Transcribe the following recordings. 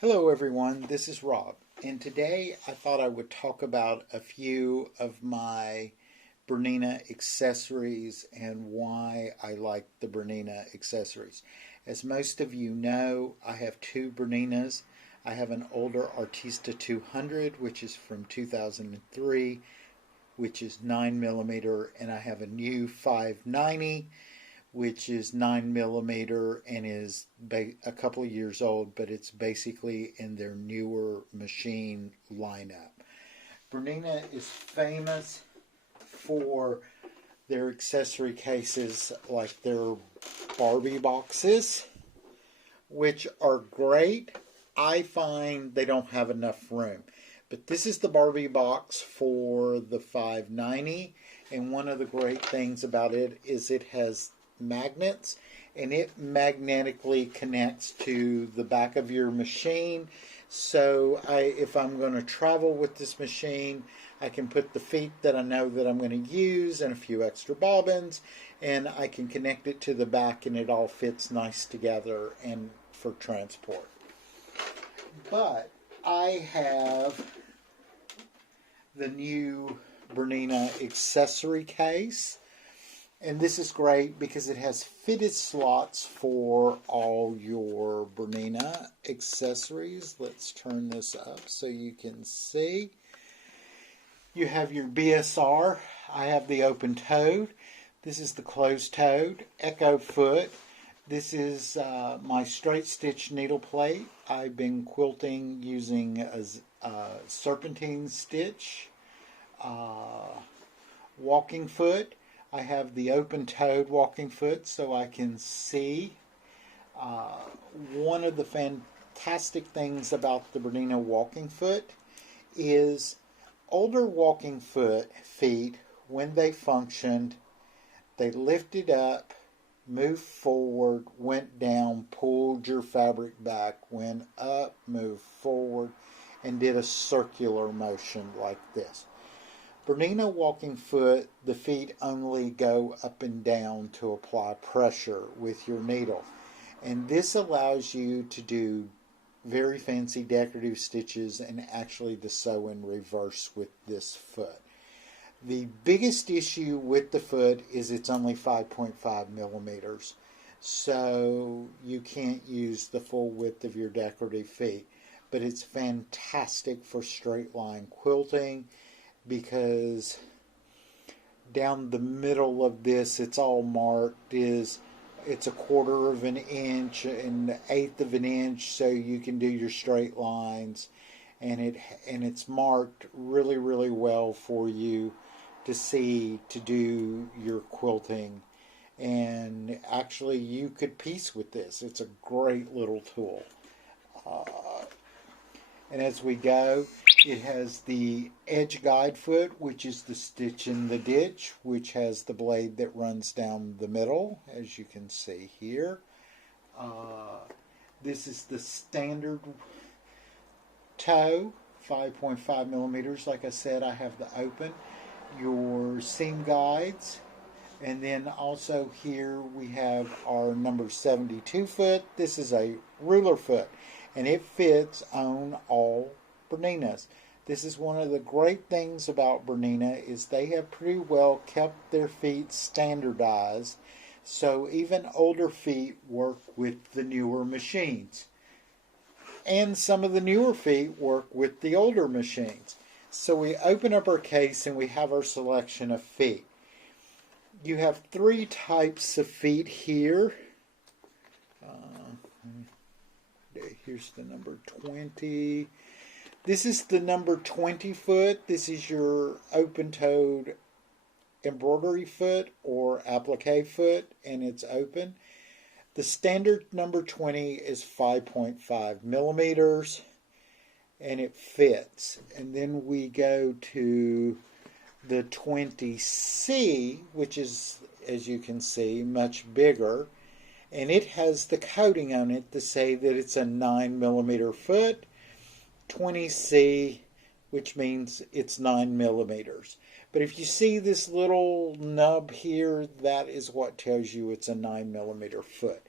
Hello everyone, this is Rob, and today I thought I would talk about a few of my Bernina accessories and why I like the Bernina accessories. As most of you know, I have two Berninas. I have an older Artista 200, which is from 2003, which is 9mm, and I have a new 590, which is 9mm and is a couple of years old, but it's basically in their newer machine lineup. Bernina is famous for their accessory cases like their Barbie boxes, which are great. I find they don't have enough room. But this is the Barbie box for the 590, and one of the great things about it is it has magnets, and it magnetically connects to the back of your machine. So if I'm going to travel with this machine, I can put the feet that I know that I'm going to use and a few extra bobbins, and I can connect it to the back, and it all fits nice together and for transport. But I have the new Bernina accessory case. And this is great because it has fitted slots for all your Bernina accessories. Let's turn this up so you can see. You have your BSR. I have the open-toed. This is the closed-toed. Echo foot. This is my straight stitch needle plate. I've been quilting using a serpentine stitch. Walking foot. I have the open-toed walking foot so I can see. One of the fantastic things about the Bernina walking foot is older walking feet, when they functioned, they lifted up, moved forward, went down, pulled your fabric back, went up, moved forward, and did a circular motion like this. Bernina walking foot, the feet only go up and down to apply pressure with your needle. And this allows you to do very fancy decorative stitches and actually to sew in reverse with this foot. The biggest issue with the foot is it's only 5.5 millimeters. So you can't use the full width of your decorative feet. But it's fantastic for straight line quilting, because down the middle of this, it's all marked. It's a 1/4 of an inch and 1/8 of an inch, so you can do your straight lines, and it's marked really, really well for you to see to do your quilting. And actually, you could piece with this. It's a great little tool. And as we go, it has the edge guide foot, which is the stitch in the ditch, which has the blade that runs down the middle, as you can see here. This is the standard toe, 5.5 millimeters. Like I said, I have the open. Your seam guides. And then also here we have our number 72 foot. This is a ruler foot, and it fits on all Berninas. This is one of the great things about Bernina is they have pretty well kept their feet standardized, so even older feet work with the newer machines. And some of the newer feet work with the older machines. So we open up our case and we have our selection of feet. You have 3 types of feet here. Here's the number 20. This is the number 20 foot. This is your open-toed embroidery foot or applique foot, and it's open. The standard number 20 is 5.5 millimeters, and it fits. And then we go to the 20C, which is, as you can see, much bigger, and it has the coating on it to say that it's a 9 millimeter foot. 20C, which means it's 9 millimeters. But if you see this little nub here, that is what tells you it's a 9 millimeter foot.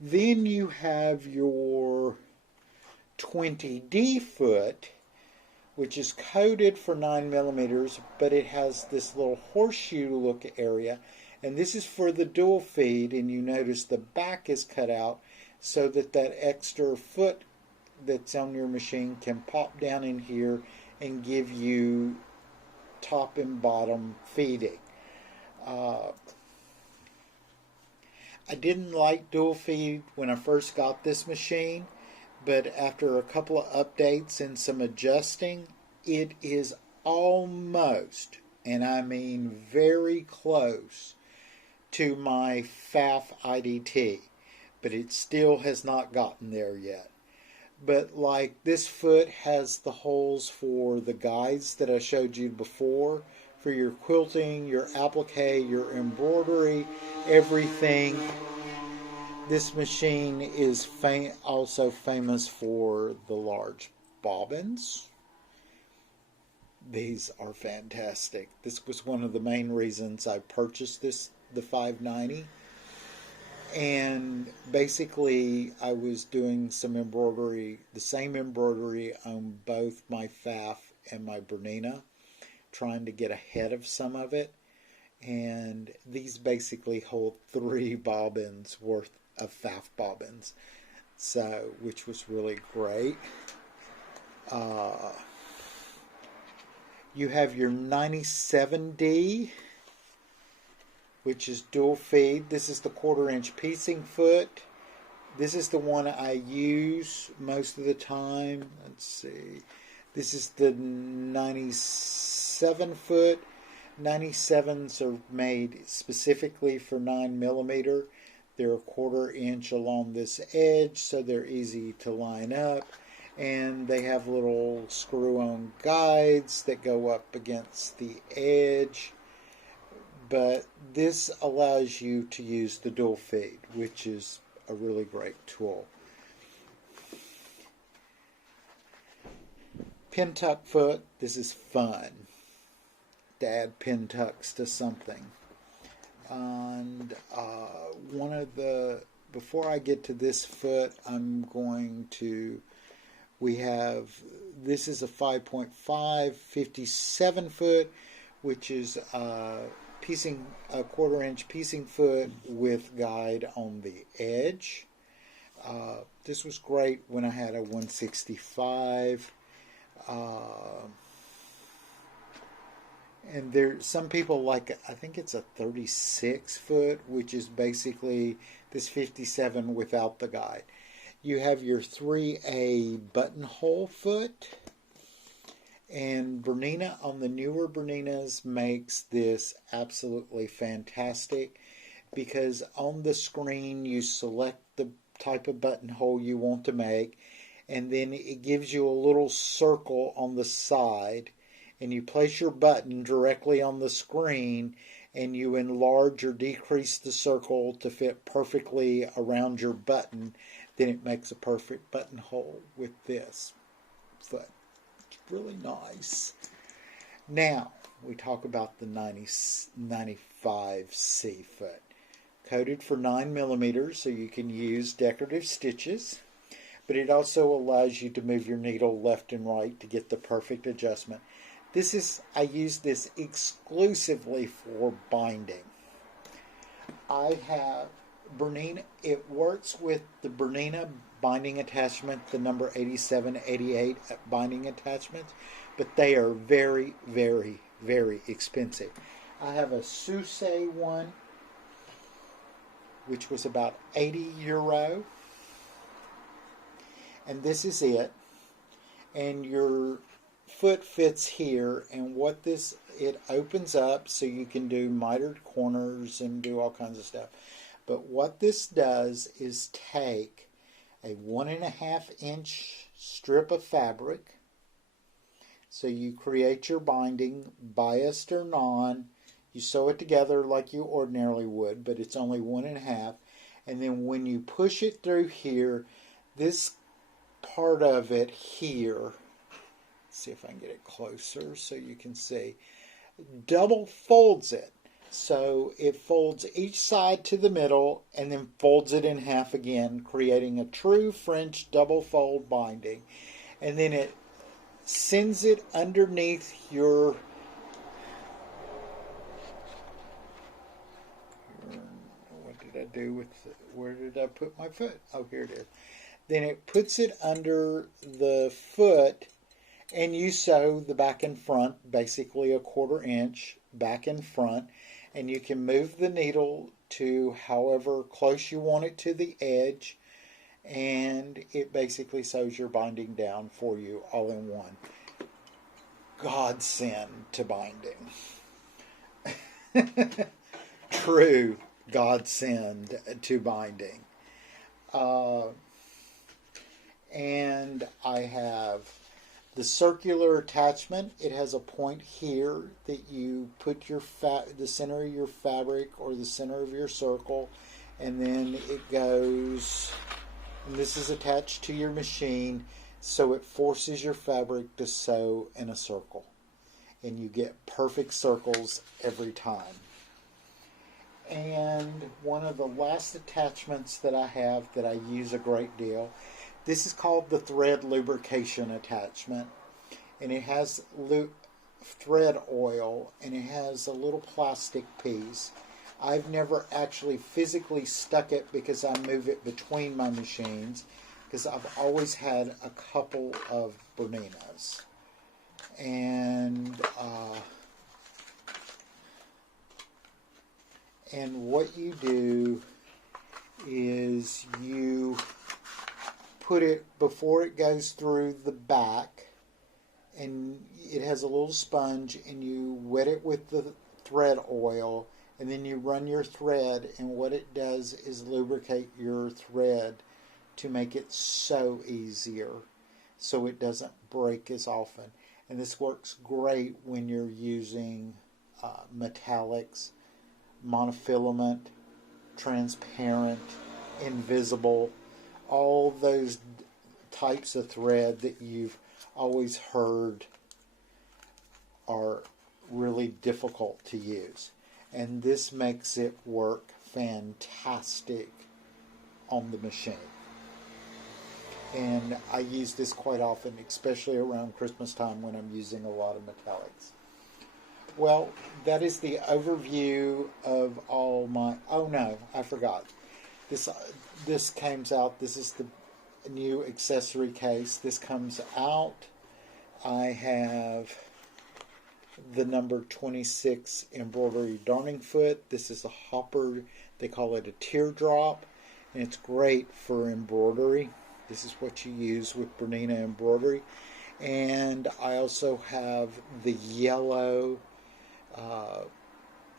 Then you have your 20D foot, which is coded for 9 millimeters, but it has this little horseshoe look area. And this is for the dual feed, and you notice the back is cut out so that that extra foot that's on your machine can pop down in here and give you top and bottom feeding. I didn't like dual feed when I first got this machine, but after a couple of updates and some adjusting, it is almost, and I mean very close, to my FAF IDT, but it still has not gotten there yet. But like this foot has the holes for the guides that I showed you before, for your quilting, your applique, your embroidery, everything. This machine is also famous for the large bobbins. These are fantastic. This was one of the main reasons I purchased this, the 590. And basically I was doing some embroidery, the same embroidery on both my FAF and my Bernina, trying to get ahead of some of it. And these basically hold 3 bobbins worth of FAF bobbins, so which was really great. You have your 97D, which is dual feed. This is the 1/4 inch piecing foot. This is the one I use most of the time. Let's see. This is the 97 foot. 97s are made specifically for 9mm. They're a 1/4 inch along this edge, so they're easy to line up. And they have little screw-on guides that go up against the edge. But this allows you to use the dual feed, which is a really great tool. Pin tuck foot, this is fun to add pin tucks to something. And before I get to this foot, this is a 5.5 57 foot, which is a 1/4 inch piecing foot with guide on the edge. This was great when I had a 165. And some people like, I think it's a 36 foot, which is basically this 57 without the guide. You have your 3A buttonhole foot. And Bernina, on the newer Berninas, makes this absolutely fantastic, because on the screen you select the type of buttonhole you want to make, and then it gives you a little circle on the side, and you place your button directly on the screen, and you enlarge or decrease the circle to fit perfectly around your button. Then it makes a perfect buttonhole with this foot. It's really nice. Now, we talk about the 95C foot. Coated for 9mm, so you can use decorative stitches, but it also allows you to move your needle left and right to get the perfect adjustment. I use this exclusively for binding. I have Bernina. It works with the Bernina binding attachment, the number 8788 binding attachments, but they are very, very, very expensive. I have a Suisse one, which was about €80, and this is it. And your foot fits here, and it opens up so you can do mitered corners and do all kinds of stuff. But what this does is take a 1.5 inch strip of fabric. So you create your binding, biased or non. You sew it together like you ordinarily would, but it's only 1.5. And then when you push it through here, this part of it here, see if I can get it closer so you can see, double folds it. So it folds each side to the middle and then folds it in half again, creating a true French double fold binding. And then it sends it underneath your, what did I do with, where did I put my foot? Oh, here it is. Then it puts it under the foot, and you sew the back and front, basically a 1/4 inch back and front, and you can move the needle to however close you want it to the edge, and it basically sews your binding down for you all in one. Godsend to binding. True godsend to binding. And I have the circular attachment. It has a point here that you put your the center of your fabric or the center of your circle, and then it goes, and this is attached to your machine, so it forces your fabric to sew in a circle, and you get perfect circles every time. And one of the last attachments that I have that I use a great deal, this is called the thread lubrication attachment, and it has thread oil, and it has a little plastic piece. I've never actually physically stuck it because I move it between my machines, because I've always had a couple of Berninas. And what you do is you put it before it goes through the back, and it has a little sponge, and you wet it with the thread oil, and then you run your thread, and what it does is lubricate your thread to make it sew easier so it doesn't break as often. And this works great when you're using metallics, monofilament, transparent, invisible, all those types of thread that you've always heard are really difficult to use. And this makes it work fantastic on the machine. And I use this quite often, especially around Christmas time when I'm using a lot of metallics. Well, that is the overview of all my... Oh no, I forgot. This comes out. This is the new accessory case. This comes out. I have the number 26 embroidery darning foot. This is a hopper. They call it a teardrop, and it's great for embroidery. This is what you use with Bernina embroidery. And I also have the yellow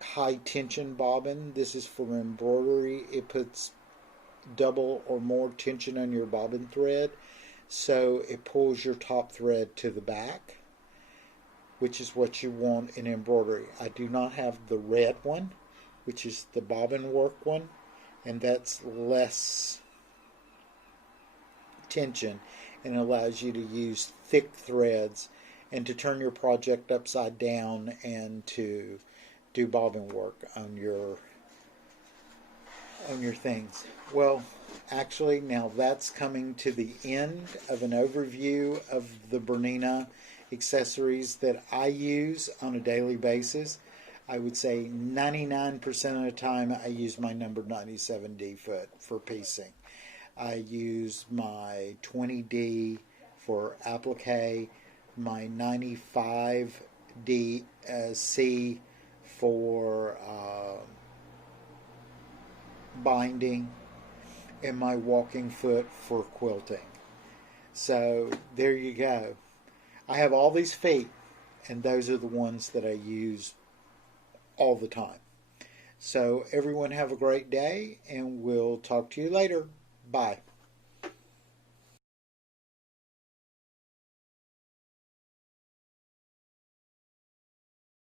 high tension bobbin. This is for embroidery. It puts double or more tension on your bobbin thread, so it pulls your top thread to the back, which is what you want in embroidery. I do not have the red one, which is the bobbin work one, and that's less tension and allows you to use thick threads and to turn your project upside down and to do bobbin work on your things. Well, actually, now that's coming to the end of an overview of the Bernina accessories that I use on a daily basis. I would say 99% of the time I use my number 97D foot for piecing. I use my 20D for applique, my 95D C for binding, and my walking foot for quilting. So there you go. I have all these feet, and those are the ones that I use all the time. So everyone have a great day, and we'll talk to you later. Bye.